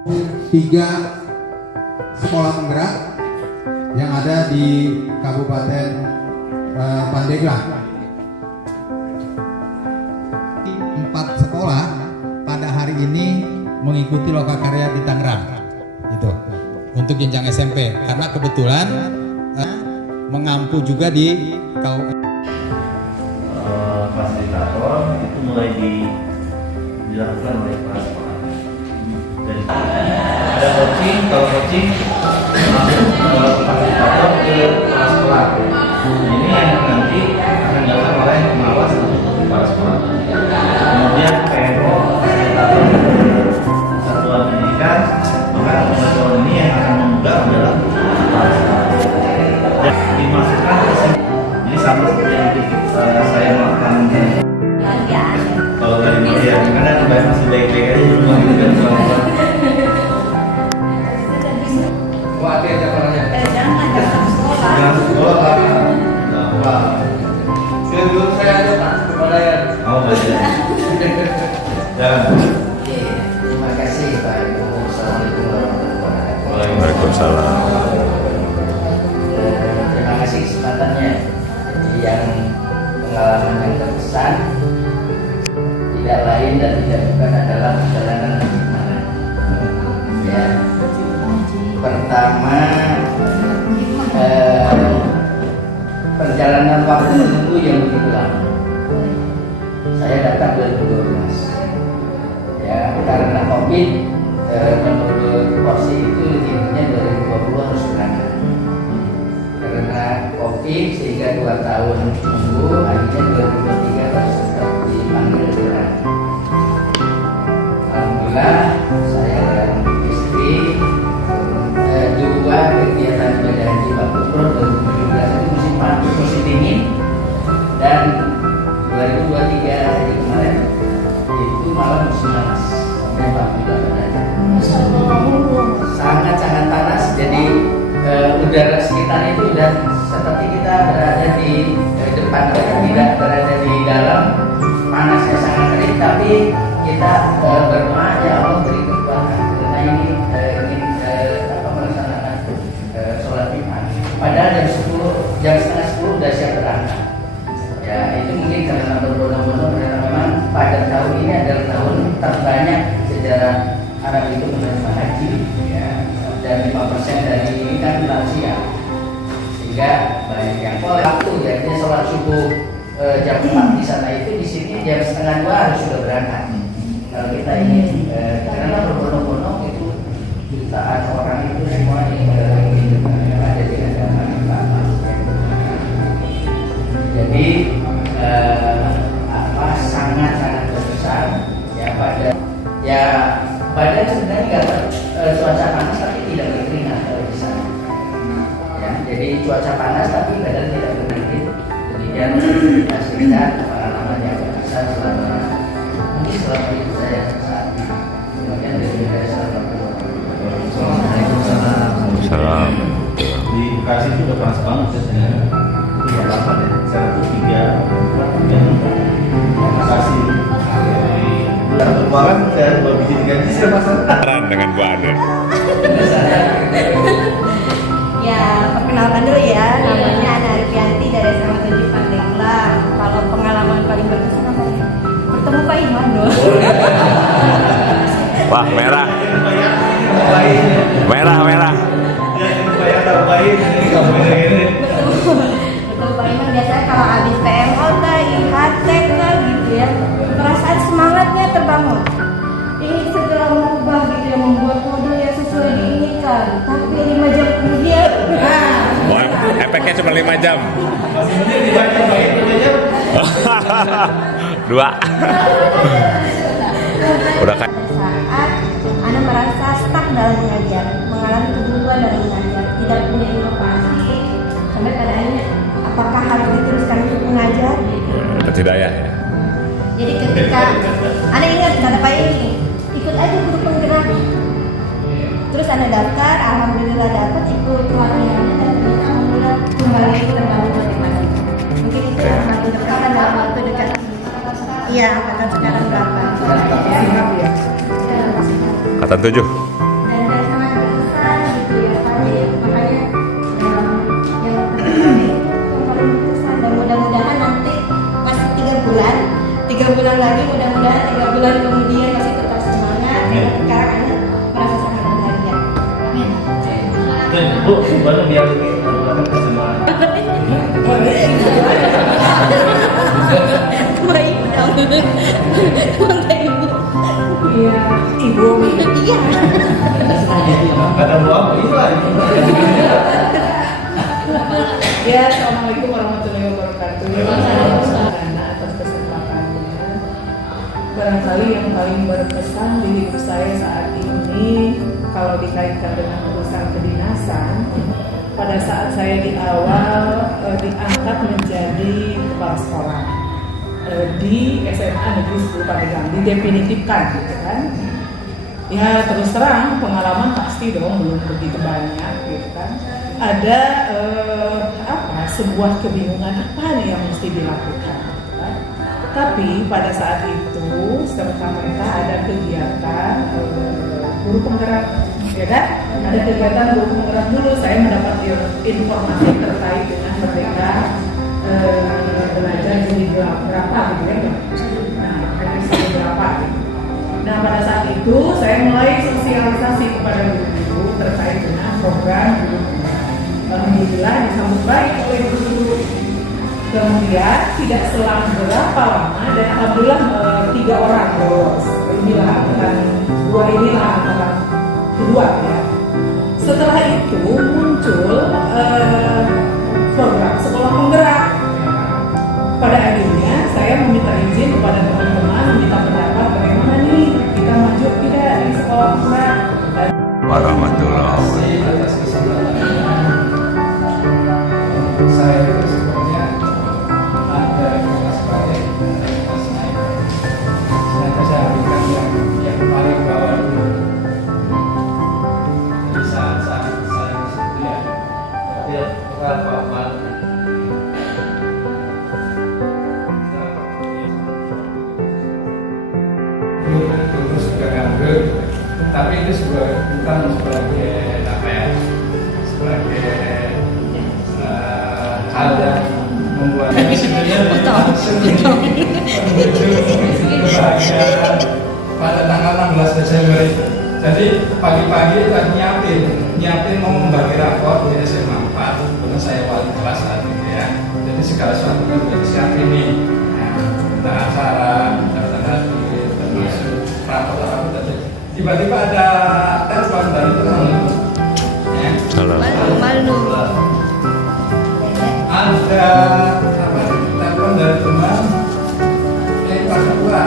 3 sekolah penggerak yang ada di Kabupaten Pandeglang. 4 sekolah pada hari ini mengikuti lokakarya di Tangerang. Itu untuk jenjang SMP karena kebetulan mengampu juga di fasilitator itu mulai dilakukan oleh para sekolah. Jadi ada coaching, kalau coaching masuk fasilitator ke kepala sekolah. Nah, ini yang nanti akan dilakukan oleh pengawas untuk kepala sekolah. Kemudian PNO fasilitator satuan pendidikan, maka pengetahuan ini yang akan membuka adalah kepala sekolah. Dan dimasukkan ke sini. Ini sama seperti yang saya melakukan. Kalau tadi ya, karena masih baik-baik aja di rumah gitu kan teman-teman. Wah, ada jawabannya. Jangan sekolah. Jangan sekolah Pak. Wah. Dulu saya aja Pak, kepada yang Belajar. Jangan. terima kasih Pak Ibu. Assalamualaikum warahmatullahi wabarakatuh. Waalaikumsalam. Terima kasih kesempatannya. Jadi yang pengalaman yang terkesan tidak lain dan tidak bukan adalah perjalanan bagaimana. Ya. Pertama perjalanan waktu menunggu yang begitu lama. Saya datang 2012. Ya, karena Covid menurut porsi itu intinya 2020 harus berangkat. Karena Covid sehingga 2 tahun menunggu, akhirnya 2023 harus tetap dipanggil berangkat. Alhamdulillah saya dan istri 2 kegiatan ibadah haji Pak Putro 2017 itu musim dingin, dan 2023 haji kemarin itu malah musim panas sampai 48 derajat. Sangat-sangat panas, jadi udara sekitar itu udah seperti kita berada di depan, tidak berada di dalam. Panasnya sangat terik, tapi kita berdoa ya Allah beri kekuatan karena ini ingin melaksanakan sholat Jumat. Padahal jam setengah 10 udah siap berangkat. Ya itu mungkin karena berbondong-bondong, karena memang pada tahun ini adalah tahun terbanyak sejarah Arab itu menerima haji, ya, dan 5% dari ini kan lansia, sehingga banyak yang waktu ya sholat subuh jam 4 di sana itu, di sini jam setengah 2 harus sudah berangkat. Kalau kita ini karena berbondong-bondong itu jutaan orang itu semua yang ada di agama Islam. Jadi sangat-sangat besar ya badan sebenarnya nggak cuaca panas tapi tidak berkeringat kalau di sana. Ya, jadi cuaca panas tapi badan tidak berkeringat. Demikian hasilnya pengalaman yang besar mungkin selama itu saya saat ini. Kemudian dari saya selama Salam. Di Bekasi itu udah panas banget sebenarnya. Itu udah lama ya. Saya tuh 3 Bekasi. Bulan kemarin saya 2 biji digaji saya masalah. Dengan Bu Ane. Ya, perkenalkan dulu ya, namanya Ana Arifyanti dari SMA 7 Pandeglang. Kalau pengalaman paling berkesan apa ya? Bertemu Pak Iman dong. Wah, merah. Merah. Ya, ini bayar tak baik. Ini kamu ini. Bertemu Pak Iman biasanya kalau habis PMO lah, IHT lah gitu ya. Perasaan semangatnya terbangun. Ingin segera mengubah gitu ya, membuat model yang sesuai diinginkan. Tapi 5 jam kemudian, Wah, efeknya cuma 5 jam. Masih mending dibaca baik aja. 2. Udah kayak saat Ana merasa stuck dalam mengajar, mengalami kebuntuan dalam mengajar, tidak punya inovasi, sampai pada akhirnya apakah harus diteruskan untuk mengajar? dapat hidayah ya. Jadi ketika Ana ingat kata Pak ini, ikut aja guru penggerak. Terus Ana daftar, alhamdulillah dapat ikut pelatihan dan alhamdulillah kembali terbangun motivasi. Mungkin itu yang dekat dalam waktu dekat. Iya, angkatan sekarang berapa? Angkatan 7. bulan lagi, mudah-mudahan 3 bulan kemudian masih tetap semangat. Amin. Sekarang Ana merasa sangat bahagia. Amin. Dan Bu, baru biar sama Baik dong. Mangga ibu. Iya, ibu. Iya. kata Bu apa itu lah. Ya, assalamualaikum warahmatullahi wabarakatuh. Karena atas kesempatannya, barangkali yang paling berkesan di hidup saya saat ini, kalau dikaitkan dengan urusan kedinasan, pada saat saya di awal diangkat menjadi kepala sekolah di SMA Negeri 10 Pandeglang, didefinitifkan, gitu kan? Ya terus terang pengalaman pasti dong belum begitu banyak, gitu kan? Ada sebuah kebingungan apa nih yang mesti dilakukan, gitu kan? Tapi pada saat itu serta-merta ada kegiatan guru penggerak, ya kan? Ada kegiatan guru penggerak dulu. Saya mendapat informasi terkait dengan merdeka belajar jadi berapa, gitu ya? Nah, berapa? Gitu. Nah pada saat itu saya mulai sosialisasi kepada guru-guru terkait dengan program guru penggerak. Alhamdulillah disambut baik oleh guru-guru. Kemudian tidak selang berapa lama dan alhamdulillah 3 orang lolos. Inilah angkatan 2, inilah angkatan kedua ya. Setelah itu muncul program sekolah penggerak. Pada akhirnya saya meminta izin kepada teman-teman, meminta pendapat bagaimana nih kita maju tidak di sekolah penggerak. Warahmatullahi wabarakatuh. Atas kesempatannya, saya itu sebenarnya ada kelas balik kelas naik. Saya berikan yang paling bawah dulu. Jadi saat saya ya, Tapi apa lulus juga nganggur, tapi itu bukan sebagai apa ya, sebagai hal yang membuat ini sebenarnya menuju kebahagiaan pada tanggal 16 Desember itu. Jadi pagi-pagi lagi nyiapin mau membagi rapor di SMA 4, karena saya wali kelas saat itu ya. Jadi segala sesuatu sudah disiapin nih, tentang acara, tentang hadir, termasuk rapor tadi. Tiba-tiba ada telepon dari teman, ya. Salam. Malu. Ada apa telepon dari teman, Pak Ketua,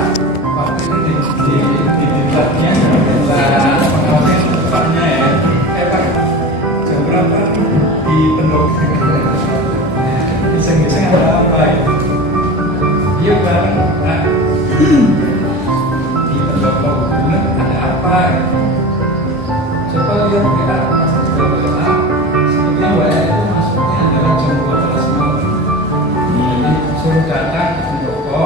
waktu ini di diklatnya pengawasnya tempatnya ya, Pak jam berapa di pendopo iseng-iseng ada apa ya? Iya bareng, nah, di pendopo bener ada apa? Coba lihat kita masih juga berkenal, seperti WA itu masuknya adalah jam 12 malam. Jadi suruh datang ke pendopo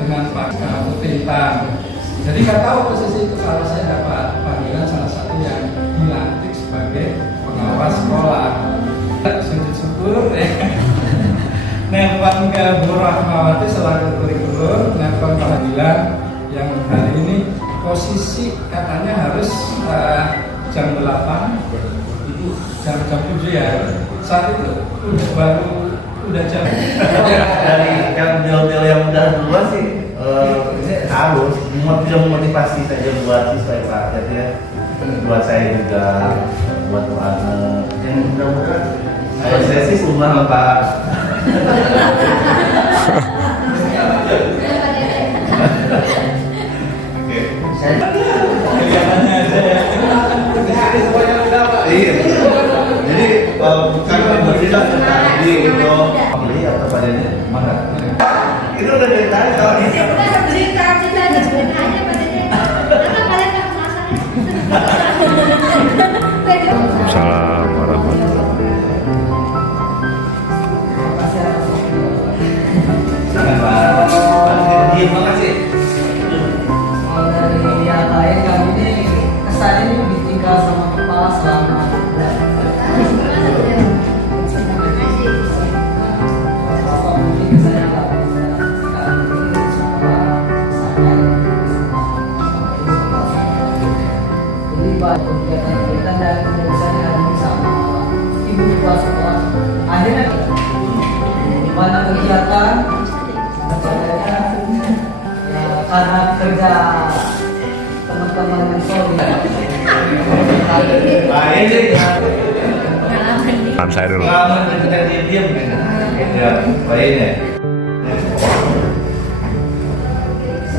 dengan pakai putih hitam. Jadi nggak tahu posisi kepala saya dapat panggilan salah satu yang dilantik sebagai pengawas sekolah. Sujud syukur ya. Nelpon ke Bu Rahmawati selaku kurikulum, nelpon panggilan yang hari ini posisi katanya harus jam 8, itu jam 7 ya. Saat itu udah jam. dari yang model yang udah duluan sih ini harus memotivasi saja buat siswa praktek ya, buat saya juga, buat anak yang mudah-mudahan saya sih rumah Pak. Kelihatannya aja ya. Iya. Jadi bukan berdidak tadi itu beli atau badannya mana? Itu udah dari tadi kalau ini. Udah cerita aja badannya. Karena kalian nggak penasaran. Salam warahmatullahi wabarakatuh. Silakan Pak. Terima kasih. Kalau dari yang lain kami ini kesannya ini ditinggal sama kepala selama Bapak mungkin saya nggak bisa sekali kegiatan dan misalnya ada bersama ibu kepala sekolah. Akhirnya di mana kegiatan acaranya ya, karena kerja teman-teman yang solid. Baik sih. Salam saya dulu. Pengalaman ketika dia diam kan. Ya, baik ya.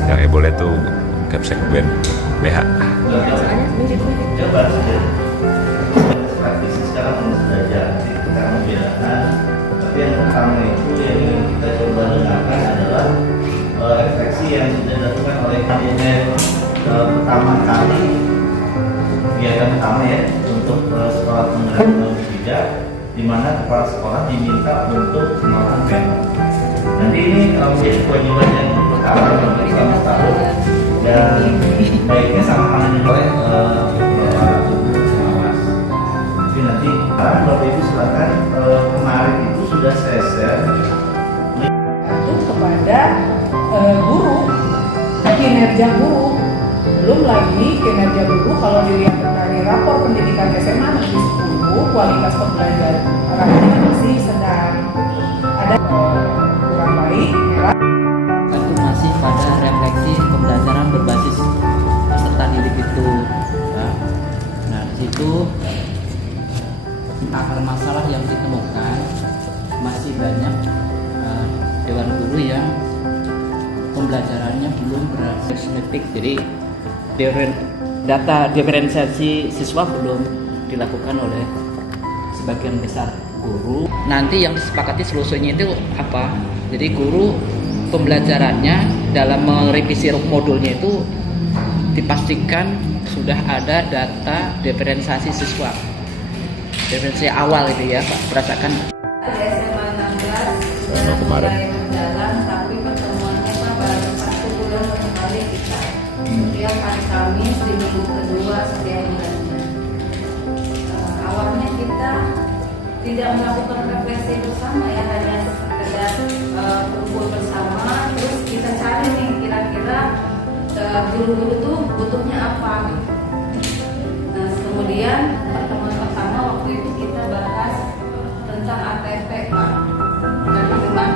Yang boleh tuh Capsek Band BH. Coba saja. Praktis sekarang harus belajar. Kita membedakan. Tapi yang pertama itu yang ingin kita coba dengarkan adalah refleksi yang sudah dilakukan oleh kabinet pertama kali kegiatan pertama ya untuk sekolah penggerak tidak, di mana kepala sekolah diminta untuk melakukan demo. Nanti ini menjadi kewajiban yang pertama untuk selama tahun dan baiknya sama halnya oleh Bapak Ibu pengawas. Jadi nanti Bapak Ibu silakan kemarin itu sudah saya share Itu kepada guru, kinerja guru. Belum lagi kinerja guru kalau dilihat dari rapor pendidikan SMA Negeri 10, kualitas pembelajarannya masih sedang ada kurang baik, merah. Itu masih pada refleksi pembelajaran berbasis peserta didik itu. Ya. Nah, di situ akar masalah yang ditemukan masih banyak dewan guru yang pembelajarannya belum berspesifik. Jadi data diferensiasi siswa belum dilakukan oleh sebagian besar guru. Nanti yang disepakati solusinya itu apa? Jadi guru pembelajarannya dalam merevisi modulnya itu dipastikan sudah ada data diferensiasi siswa. Diferensiasi awal itu ya Pak, berdasarkan SMA 16 Sama kemarin. mulai berjalan, tapi pertemuannya Pak baru 1 bulan sekali kita. Setiap hari Kamis di minggu kedua setiap bulannya. Awalnya kita tidak melakukan refleksi bersama ya, hanya sekedar kumpul bersama, terus kita cari nih kira-kira guru-guru tuh butuhnya apa gitu. Nah kemudian pertemuan pertama waktu itu kita bahas tentang ATP Pak. Karena memang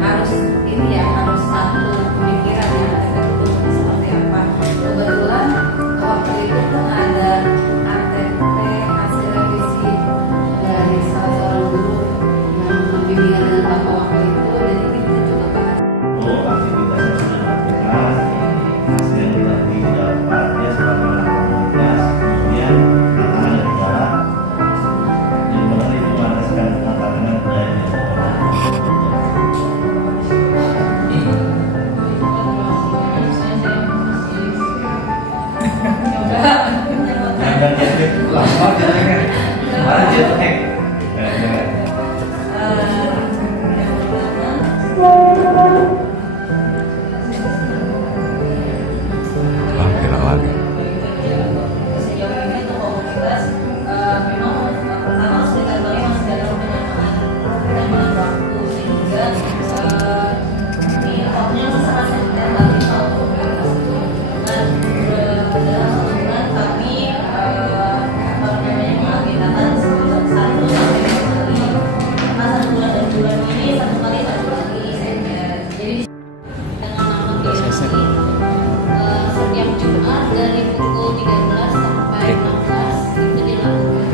harus ini ya, harus satu pemikiran ya ATP itu seperti apa. Kebetulan waktu itu kan ada ATP hasil revisi dari salah seorang guru yang bimbingan dengan Bapak waktu itu, jadi kita coba bahas. aktivitasnya sudah dilakukan, hasil yang sudah didapat ya selama komunitas, kemudian tantangan yang berjalan. Jadi benar itu merasakan tantangan budaya di sekolah. Jangan jadi lama jangan. Malah jadi hack. Wah, kira lagi. Sejauh ini untuk komunitas memang pertama sudah terbagi masih dalam penyamaan waktu sehingga ini waktunya sangat singkat, tapi kalau komunitas itu kan dalam bulan kami mengagendakan satu kali masa bulan dan bulan ini satu kali jadi dengan nama KSI setiap Jumat dari pukul 13 sampai 16 itu dilakukan.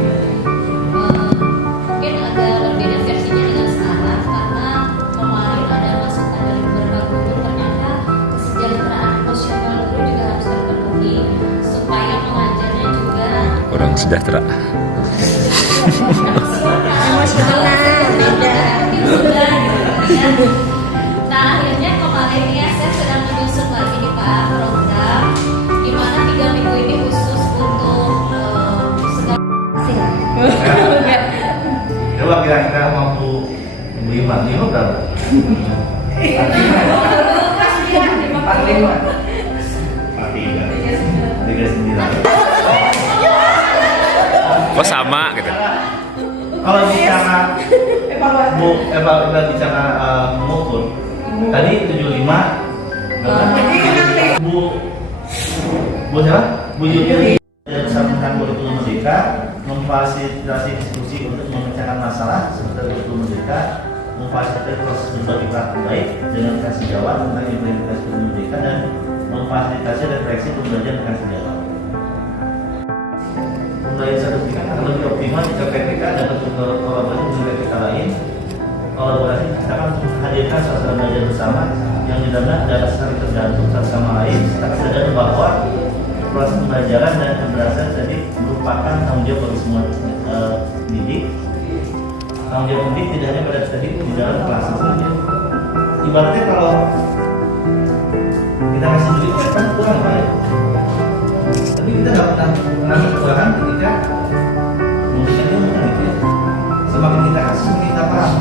Mungkin agak berbeda versinya dengan sekarang karena kemarin ada masukan dari beberapa guru, ternyata kesejahteraan emosional guru juga harus terpenuhi supaya mengajarnya juga Orang sejahtera. emosional beda. Nah akhirnya kemarin ya saya sedang menyusun lagi nih Pak program di mana 3 minggu ini khusus untuk segala Coba kira-kira mampu beli lima berapa? 39. Kok sama gitu? Kalau bicara bicara mengukur tadi 75 Bu siapa? Bu Yuni Merdeka, memfasilitasi diskusi untuk memecahkan masalah seputar kurikulum Merdeka, memfasilitasi proses berbagi praktik baik dengan kasih jawab tentang implementasi kurikulum Merdeka, dan memfasilitasi refleksi pembelajaran dengan kasih jawab. Pembelajaran sertifikat akan lebih optimal jika PPK dapat berkolaborasi dengan PPK lain. Kolaborasi kita akan menghadirkan suasana belajar bersama yang di dalamnya adalah saling tergantung satu sama lain, serta sadar bahwa proses pembelajaran dan pembelajaran tadi merupakan tanggung jawab bagi semua pendidik. Tanggung jawab pendidik tidak hanya pada tadi di dalam kelas saja. Ibaratnya kalau kita kasih duit kan kurang baik, tapi kita nggak pernah mengalami kekurangan ketika memberikan ilmu kan gitu ya. Semakin kita kasih semakin kita paham.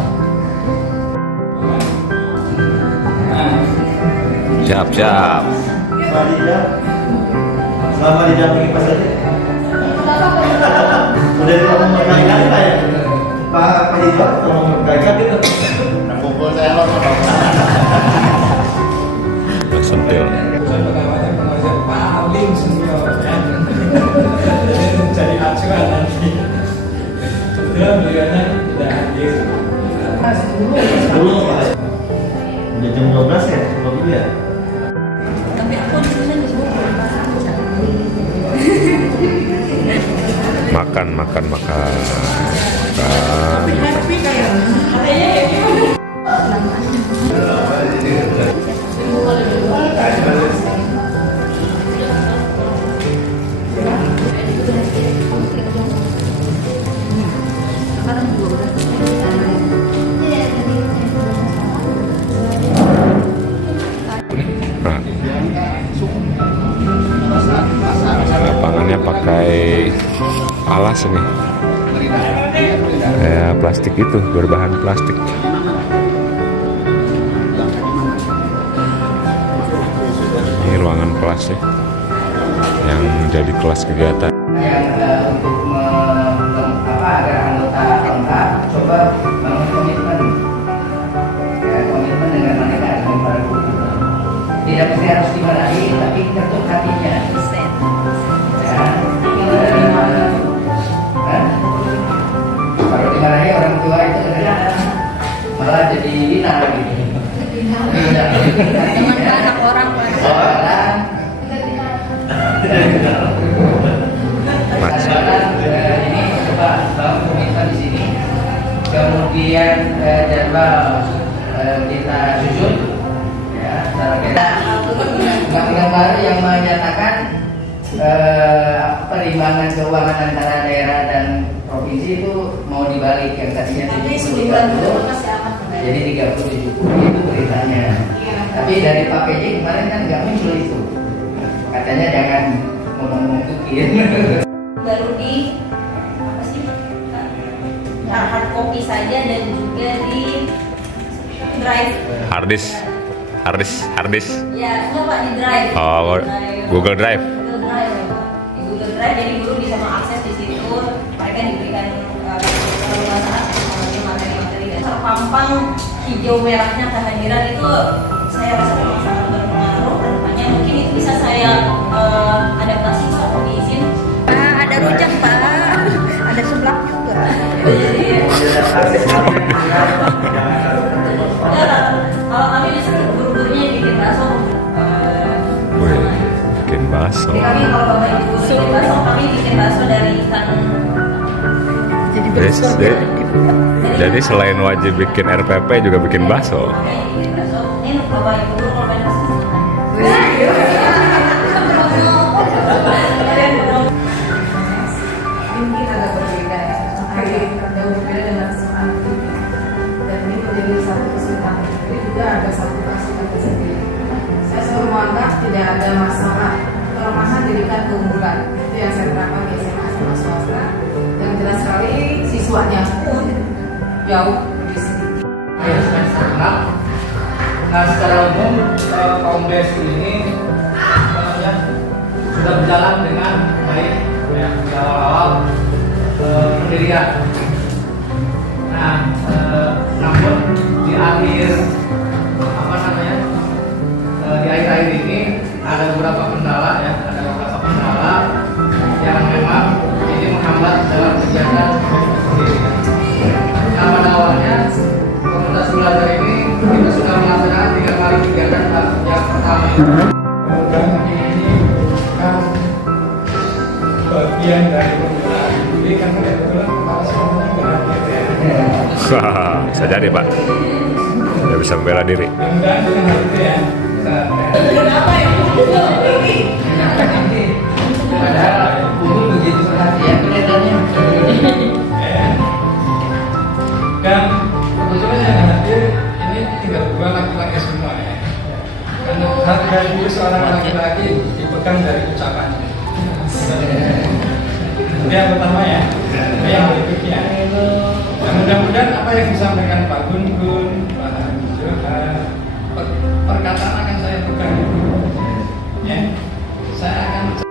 Siap. Selama didampingi Pak Saja. Udah ngomong berkali-kali lah ya. Pak Dijot ngomong berkali-kali gitu. Nah, kumpul saya loh. Sentil. Saya pengajar paling senior ya. Jadi acuan nanti. Kebetulan beliaunya tidak hadir. Dulu Pak. Udah jam 12 ya, coba dulu ya. Tapi aku di sini disebut Makan. Happy kayak Lapangannya pakai alas nih, kayak plastik itu, berbahan plastik. Ini ruangan kelas ya, yang menjadi kelas kegiatan. Yang untuk agar anggota lengkap, coba bangun komitmen. Ya, komitmen dengan mereka dengan para guru. Tidak mesti harus dimarahi, tapi ketuk hatinya. Ya, kalau dimarahi orang tua itu kadang malah jadi dinar gitu. Jangan anak orang. Ini coba bangun komitmen di sini. Kemudian jadwal kita susun. Ya, undang-undang baru yang menyatakan perimbangan keuangan antara daerah dan provinsi itu mau dibalik, yang tadinya 70-30 jadi 30-70 itu beritanya. Tapi dari Pak PJ kemarin kan nggak muncul itu, katanya jangan ngomong-ngomong tukin. Baru di apa sih? Hard copy saja dan juga di drive. Harddisk. Ya, enggak Pak, di drive. Oh, Google Drive. Google Drive, ya, Pak. Di Google Drive, jadi guru bisa mengakses di situ. Mereka diberikan keleluasaan materi-materi dan terpampang hijau merahnya kehadiran itu saya rasa memang sangat berpengaruh. Kedepannya mungkin itu bisa saya adaptasi Pak, mohon izin. Ada rujak Pak, ada seblak juga. Kalau kami biasanya guru-gurunya yang bikin bakso. Wih, bikin bakso. Jadi kami kalau bapak ibu bikin bakso, kami bikin bakso dari ikan. Jadi selain wajib bikin RPP juga bikin bakso. Bikin bakso. Ini bapak ibu guru kalau main bakso. mungkin agak berbeda, jauh berbeda dengan SMA dan ini menjadi satu kesulitan. Jadi juga ada satu kesulitan tersendiri. Saya selalu menganggap tidak ada masalah kelemahan didikan keunggulan. Itu yang saya terapkan di SMA swasta. Yang jelas sekali siswanya pun jauh lebih sedikit. Nah, secara umum kaum BSI ini sudah berjalan dengan baik ya, di awal-awal pendirian. Nah, namun di akhir di akhir-akhir ini ada beberapa kendala yang memang ini menghambat Kemudian ini bukan bagian dari pembelaan ini karena kebetulan kepala sekolahnya nggak hadir ya. Bisa jadi Pak. Dia bisa membela diri. Mudah-mudahan dengan hal itu ya. Padahal Bubun begitu perhatian kelihatannya. Dan kebetulan yang hadir ini tinggal 2 laki-laki semua ya. Karena harga diri seorang laki-laki dipegang dari ucapannya. Itu yang pertama ya. Yang berikutnya. Dan mudah-mudahan apa yang disampaikan Pak Gun